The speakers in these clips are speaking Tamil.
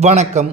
வணக்கம்.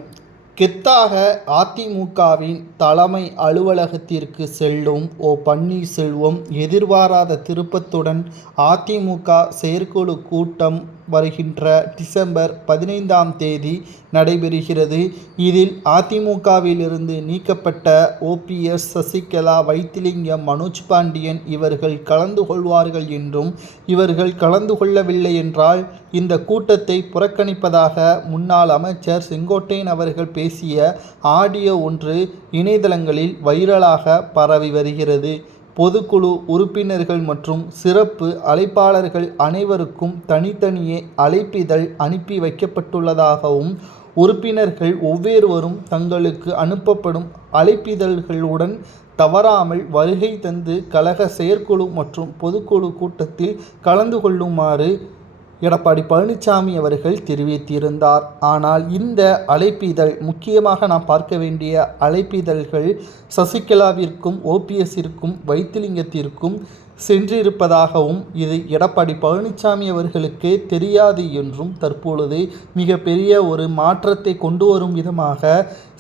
கெத்தாக அதிமுகவின் தலைமை அலுவலகத்திற்கு செல்லும் பன்னீர்செல்வம் எதிர்பாராத திருப்பத்துடன் அதிமுக செயற்குழு கூட்டம் வருகின்ற டிசம்பர் 15ஆம் தேதி நடைபெறுகிறது. இதில் அதிமுகவிலிருந்து நீக்கப்பட்ட ஓபிஎஸ், சசிகலா, வைத்திலிங்கம், மனோஜ் பாண்டியன் இவர்கள் கலந்து கொள்வார்கள் என்றும், இவர்கள் கலந்து கொள்ளவில்லை என்றால் இந்த கூட்டத்தை புறக்கணிப்பதாக முன்னாள் அமைச்சர் செங்கோட்டையன் அவர்கள் பேசிய ஆடியோ ஒன்று இணையதளங்களில் வைரலாக பரவி வருகிறது. பொதுக்குழு உறுப்பினர்கள் மற்றும் சிறப்பு அழைப்பாளர்கள் அனைவருக்கும் தனித்தனியே அழைப்பிதழ் அனுப்பி வைக்கப்பட்டுள்ளதாகவும், உறுப்பினர்கள் ஒவ்வொருவரும் தங்களுக்கு அனுப்பப்படும் அழைப்பிதழ்களுடன் தவறாமல் வருகை தந்து கழக செயற்குழு மற்றும் பொதுக்குழு கூட்டத்தில் கலந்து கொள்ளுமாறு எடப்பாடி பழனிசாமி அவர்கள் தெரிவித்திருந்தார். ஆனால் இந்த அழைப்பிதழ், முக்கியமாக நாம் பார்க்க வேண்டிய அழைப்பிதழ்கள் சசிகலாவிற்கும், ஓபிஎஸ்ஸிற்கும், வைத்திலிங்கத்திற்கும் சென்றிருப்பதாகவும், இது எடப்பாடி பழனிசாமி அவர்களுக்கே தெரியாது என்றும் தற்பொழுது மிகப்பெரிய ஒரு மாற்றத்தை கொண்டு வரும் விதமாக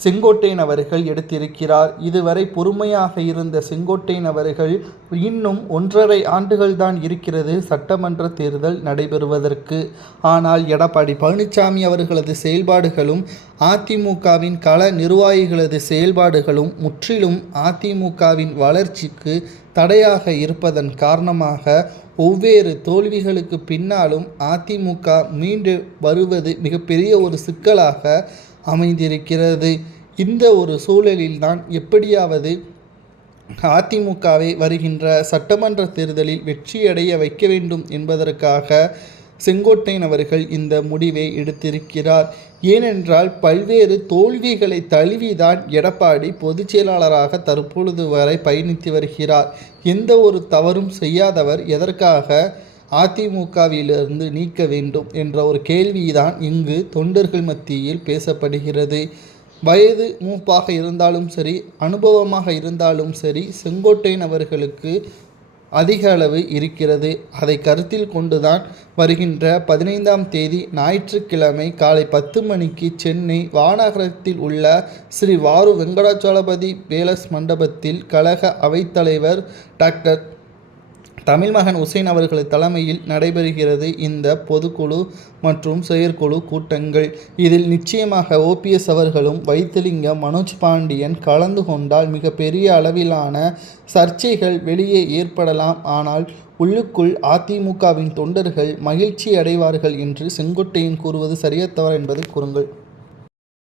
செங்கோட்டையன் அவர்கள் எடுத்திருக்கிறார். இதுவரை பொறுமையாக இருந்த செங்கோட்டையன் அவர்கள் இன்னும் 1.5 ஆண்டுகள் தான் இருக்கிறது சட்டமன்ற தேர்தல் நடைபெறுவதற்கு. ஆனால் எடப்பாடி பழனிசாமி அவர்களது செயல்பாடுகளும் அதிமுகவின் கள நிர்வாகிகளது செயல்பாடுகளும் முற்றிலும் அதிமுகவின் வளர்ச்சிக்கு தடையாக இருப்பதன் காரணமாக ஒவ்வொரு தோல்விகளுக்கு பின்னாலும் அதிமுக மீண்டு வருவது மிகப்பெரிய ஒரு சிக்கலாக அமைந்திருக்கிறது. இந்த ஒரு சூழலில்தான் எப்படியாவது அதிமுகவை வருகின்ற சட்டமன்ற தேர்தலில் வெற்றியடைய வைக்க வேண்டும் என்பதற்காக செங்கோட்டையன் அவர்கள் இந்த முடிவை எடுத்திருக்கிறார். ஏனென்றால் பல்வேறு தோல்விகளை தழுவிதான் எடப்பாடி பொதுச் செயலாளராக தற்பொழுது வரை பயணித்து வருகிறார். எந்த ஒரு தவறும் செய்யாதவர் எதற்காக அதிமுகவிலிருந்து நீக்க வேண்டும் என்ற ஒரு கேள்விதான் இங்கு தொண்டர்கள் மத்தியில் பேசப்படுகிறது. வயது மூப்பாக இருந்தாலும் சரி, அனுபவமாக இருந்தாலும் சரி, செங்கோட்டையன் அவர்களுக்கு அதிக அளவு இருக்கிறது. அதை கருத்தில் கொண்டுதான் வருகின்ற 15ஆம் தேதி ஞாயிற்றுக்கிழமை காலை 10 மணிக்கு சென்னை வானகரத்தில் உள்ள ஸ்ரீ வாரு வெங்கடாச்சலபதி பேலஸ் மண்டபத்தில் கழக அவைத்தலைவர் டாக்டர் தமிழ்மகன் உசேன் அவர்கள் தலைமையில் நடைபெறுகிறது இந்த பொதுக்குழு மற்றும் செயற்குழு கூட்டங்கள். இதில் நிச்சயமாக ஓபிஎஸ் அவர்களும் வைத்திலிங்கம், மனோஜ் பாண்டியன் கலந்து கொண்டால் மிகப்பெரிய அளவிலான சர்ச்சைகள் வெளியே ஏற்படலாம். ஆனால் உள்ளுக்குள் அதிமுகவின் தொண்டர்கள் மகிழ்ச்சி அடைவார்கள் என்று செங்கோட்டையன் கூறுவது சரியா தவறா என்பதை கூறுங்கள்.